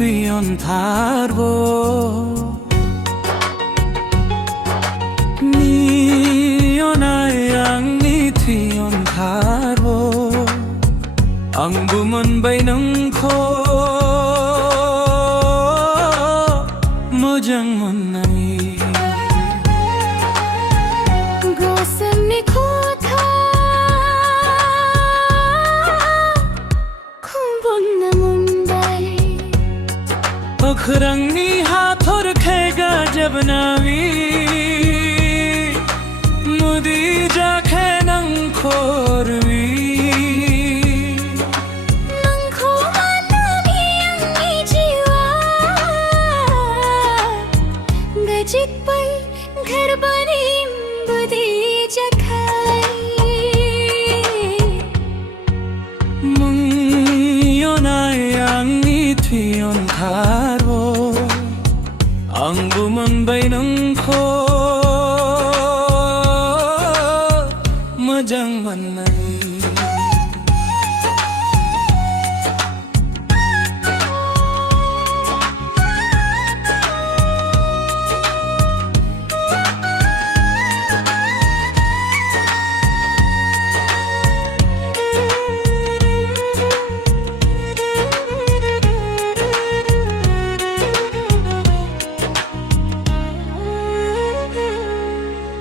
연달보 Niyonayang ni 연달보 Ang bumanbay ng ko Mojang monami Gosam ni kota Kumbon na Mumbai Okhrang ni hathor khega jab navi Mudi jakhe nang khorvi Jikpai घर बनी बुद्धि जखाई Niyonaang ni 연달보 Ang bumanbay ng ko Mojang manay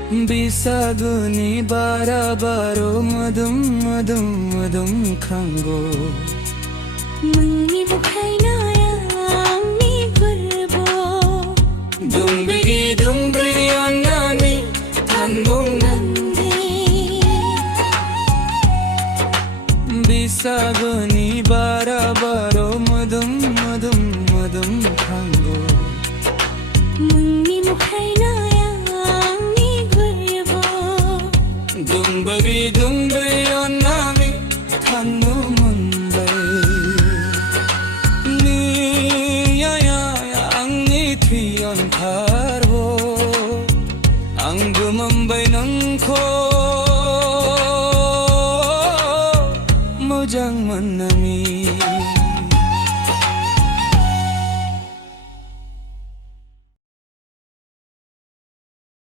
Bisaguni bara-baro madum khango Mangi bukhay na yang ni burbo Dumbigi dumbriyonani tanmong Nandi Bisaguni bara-baro madum khango Mangi bukhay na Dumbagi dumbriyonani tanmong Niyonaang ni 연달보 Ang bumanbay ng ko Mojang manami